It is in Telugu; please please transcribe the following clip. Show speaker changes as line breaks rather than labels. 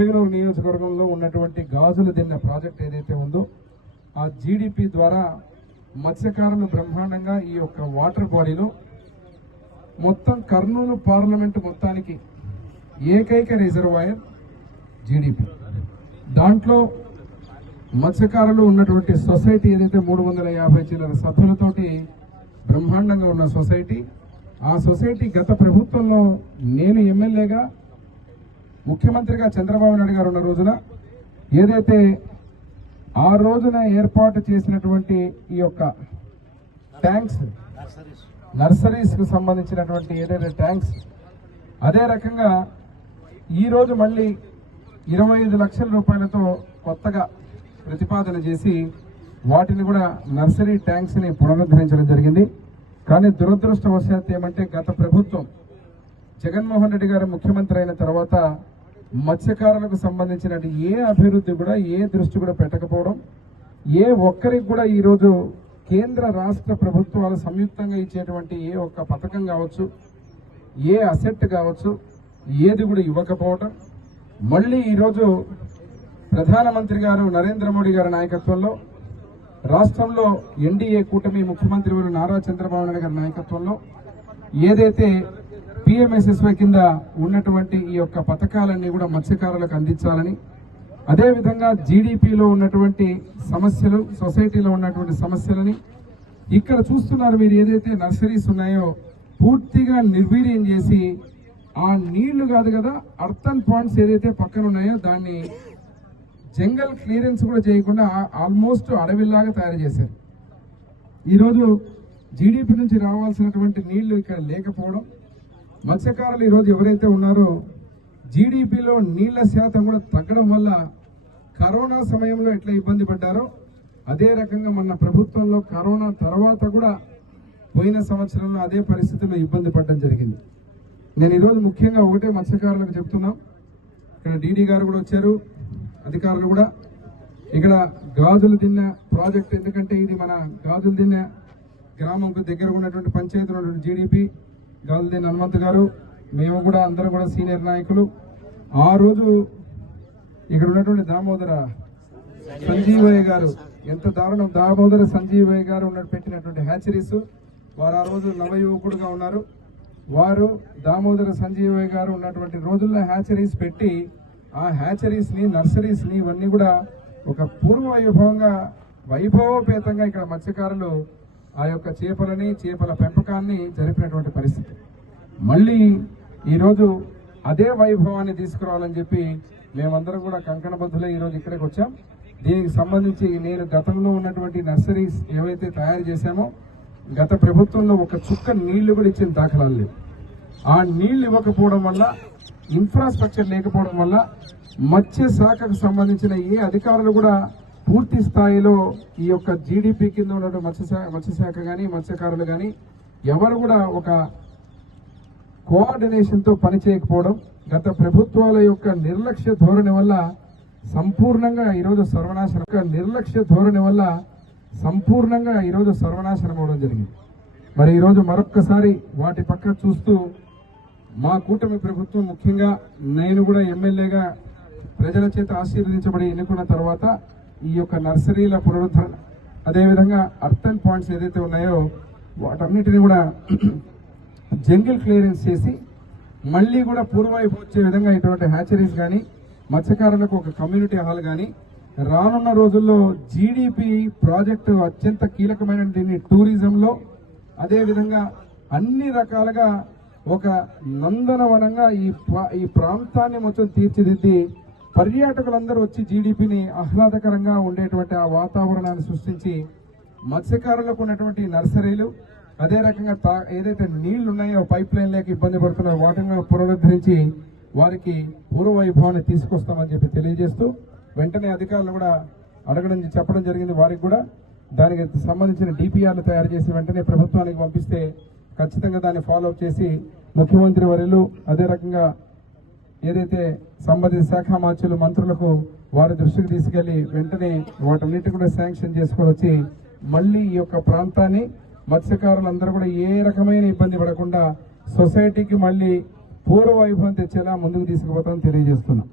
ఎమ్మిగనూరు నియోజకవర్గంలో ఉన్నటువంటి గాజుల దిన్న ప్రాజెక్ట్ ఏదైతే ఉందో ఆ జీడిపి ద్వారా మత్స్యకారులు బ్రహ్మాండంగా ఈ యొక్క వాటర్ బాడీలో మొత్తం కర్నూలు పార్లమెంట్ మొత్తానికి ఏకైక రిజర్వాయర్ జీడిపి దాంట్లో మత్స్యకారులు ఉన్నటువంటి సొసైటీ ఏదైతే మూడు వందల యాభై చిల్లర సభ్యులతోటి బ్రహ్మాండంగా ఉన్న సొసైటీ ఆ సొసైటీ గత ప్రభుత్వంలో నేను ఎమ్మెల్యేగా ముఖ్యమంత్రిగా చంద్రబాబు నాయుడు గారు ఉన్న రోజున ఏదైతే ఆ రోజున ఏర్పాటు చేసినటువంటి ఈ యొక్క ట్యాంక్స్ నర్సరీస్కు సంబంధించినటువంటి ఏదైతే ట్యాంక్స్ అదే రకంగా ఈరోజు మళ్ళీ ఇరవై ఐదు లక్షల రూపాయలతో కొత్తగా ప్రతిపాదన చేసి వాటిని కూడా నర్సరీ ట్యాంక్స్ని పునరుద్ధరించడం జరిగింది. కానీ దురదృష్టవశాత్తు ఏమంటే గత ప్రభుత్వం జగన్మోహన్ రెడ్డి గారు ముఖ్యమంత్రి అయిన తర్వాత మత్స్యకారులకు సంబంధించిన ఏ అభివృద్ధి కూడా ఏ దృష్టి కూడా పెట్టకపోవడం ఏ ఒక్కరికి కూడా ఈరోజు కేంద్ర రాష్ట్ర ప్రభుత్వాలు సంయుక్తంగా ఇచ్చేటువంటి ఏ ఒక్క పథకం కావచ్చు ఏ అసెట్ కావచ్చు ఏది కూడా ఇవ్వకపోవటం. మళ్ళీ ఈరోజు ప్రధానమంత్రి గారు నరేంద్ర మోడీ గారి నాయకత్వంలో రాష్ట్రంలో ఎన్డీఏ కూటమి ముఖ్యమంత్రి నారా చంద్రబాబు నాయుడు గారి నాయకత్వంలో ఏదైతే పిఎంఎస్ఎస్వై కింద ఉన్నటువంటి ఈ యొక్క పథకాలన్నీ కూడా మత్స్యకారులకు అందించాలని అదేవిధంగా జీడిపిలో ఉన్నటువంటి సమస్యలు సొసైటీలో ఉన్నటువంటి సమస్యలని ఇక్కడ చూస్తున్నారు మీరు ఏదైతే నర్సరీస్ ఉన్నాయో పూర్తిగా నిర్వీర్యం చేసి ఆ నీళ్ళు కాదు కదా అర్థన్ పాయింట్స్ ఏదైతే పక్కన ఉన్నాయో దాన్ని జంగల్ క్లియరెన్స్ కూడా చేయకుండా ఆల్మోస్ట్ అడవిలాగా తయారు చేశారు. ఈరోజు జీడిపి నుంచి రావాల్సినటువంటి నీళ్ళు ఇక్కడ లేకపోవడం మత్స్యకారులు ఈరోజు ఎవరైతే ఉన్నారో జీడిపిలో నీళ్ళ శాతం కూడా తగ్గడం వల్ల కరోనా సమయంలో ఎట్లా ఇబ్బంది పడ్డారో అదే రకంగా మన ప్రభుత్వంలో కరోనా తర్వాత కూడా పోయిన సంవత్సరంలో అదే పరిస్థితుల్లో ఇబ్బంది పడడం జరిగింది. నేను ఈరోజు ముఖ్యంగా ఒకటే మత్స్యకారులకు చెప్తున్నాం. ఇక్కడ డీడీ గారు కూడా వచ్చారు అధికారులు కూడా. ఇక్కడ గాజులు తిన్న ప్రాజెక్ట్ ఎందుకంటే ఇది మన గాజులు తిన్న గ్రామంకు దగ్గర ఉన్నటువంటి పంచాయతీ ఉన్నటువంటి జీడిపి. గల్దేన్ హనుమంత్ గారు మేము కూడా అందరం కూడా సీనియర్ నాయకులు. ఆ రోజు ఇక్కడ ఉన్నటువంటి దామోదర సంజీవయ్య గారు ఎంత దారుణం. దామోదర సంజీవయ్య గారు ఉన్నట్టు పెట్టినటువంటి హ్యాచరీస్ వారు ఆ రోజు నవయువకుడుగా ఉన్నారు. వారు దామోదర సంజీవయ్య గారు ఉన్నటువంటి రోజుల్లో హ్యాచరీస్ పెట్టి ఆ హ్యాచరీస్ని నర్సరీస్ని ఇవన్నీ కూడా ఒక పూర్వ వైభవంగా వైభవోపేతంగా ఇక్కడ మత్స్యకారులు ఆ యొక్క చేపలని చేపల పెంపకాన్ని జరిపినటువంటి పరిస్థితి. మళ్ళీ ఈరోజు అదే వైభవాన్ని తీసుకురావాలని చెప్పి మేమందరం కూడా కంకణబద్ధులే ఈరోజు ఇక్కడికి వచ్చాం. దీనికి సంబంధించి నేను గతంలో ఉన్నటువంటి నర్సరీస్ ఏవైతే తయారు చేశామో గత ప్రభుత్వంలో ఒక చుక్క నీళ్ళు కూడా ఇచ్చిన దాఖలాలు లేవు. ఆ నీళ్ళు ఇవ్వకపోవడం వల్ల ఇన్ఫ్రాస్ట్రక్చర్ లేకపోవడం వల్ల మత్స్య శాఖకు సంబంధించిన ఏ అధికారులు కూడా పూర్తి స్థాయిలో ఈ యొక్క జీడిపి కింద ఉన్నటువంటి మత్స్యశాఖ మత్స్యశాఖ కానీ మత్స్యకారులు కానీ ఎవరు కూడా ఒక కోఆర్డినేషన్తో పనిచేయకపోవడం గత ప్రభుత్వాల యొక్క నిర్లక్ష్య ధోరణి వల్ల సంపూర్ణంగా ఈరోజు సర్వనాశనం యొక్క నిర్లక్ష్య ధోరణి వల్ల సంపూర్ణంగా ఈరోజు సర్వనాశనం అవడం జరిగింది. మరి ఈరోజు మరొక్కసారి వాటి పక్క చూస్తూ మా కూటమి ప్రభుత్వం ముఖ్యంగా నేను కూడా ఎమ్మెల్యేగా ప్రజల చేత ఆశీర్వదించబడి ఎన్నుకున్న తర్వాత ఈ యొక్క నర్సరీల పునరుద్ధరణ అదేవిధంగా అర్థన్ పాయింట్స్ ఏదైతే ఉన్నాయో వాటన్నిటిని కూడా జంగిల్ క్లియరెన్స్ చేసి మళ్ళీ కూడా పూర్వవైపు వచ్చే విధంగా ఇటువంటి హ్యాచరీస్ కానీ మత్స్యకారులకు ఒక కమ్యూనిటీ హాల్ కానీ రానున్న రోజుల్లో జీడిపి ప్రాజెక్టు అత్యంత కీలకమైన దీన్ని టూరిజంలో అదేవిధంగా అన్ని రకాలుగా ఒక నందనవనంగా ఈ ప్రా- ఈ ప్రాంతాన్ని మొత్తం తీర్చిదిద్ది పర్యాటకులందరూ వచ్చి జీడిపిని ఆహ్లాదకరంగా ఉండేటువంటి ఆ వాతావరణాన్ని సృష్టించి మత్స్యకారులకు ఉన్నటువంటి నర్సరీలు అదే రకంగా తా- ఏదైతే నీళ్ళు ఉన్నాయో పైప్ లైన్ లేక ఇబ్బంది పడుతున్నాయో వాటిని పునరుద్ధరించి వారికి పూర్వ వైభవాన్ని తీసుకొస్తామని చెప్పి తెలియజేస్తూ వెంటనే అధికారులు కూడా అడగడం చెప్పడం జరిగింది వారికి కూడా. దానికి సంబంధించిన డిపిఆర్లు తయారు చేసి వెంటనే ప్రభుత్వానికి పంపిస్తే ఖచ్చితంగా దాన్ని ఫాలో అప్ చేసి ముఖ్యమంత్రి వర్యులు అదే రకంగా ఏదైతే సంబంధిత శాఖ మంత్రులు మంత్రులకు వారి దృష్టికి తీసుకెళ్ళి వెంటనే వాటన్నిటి కూడా శాంక్షన్ చేసుకొని వచ్చి మళ్ళీ ఈ యొక్క ప్రాంతాన్ని మత్స్యకారులందరూ కూడా ఏ రకమైన ఇబ్బంది పడకుండా సొసైటీకి మళ్ళీ పూర్వ వైభవం తెచ్చేలా ముందుకు తీసుకుపోతామని తెలియజేస్తున్నాం.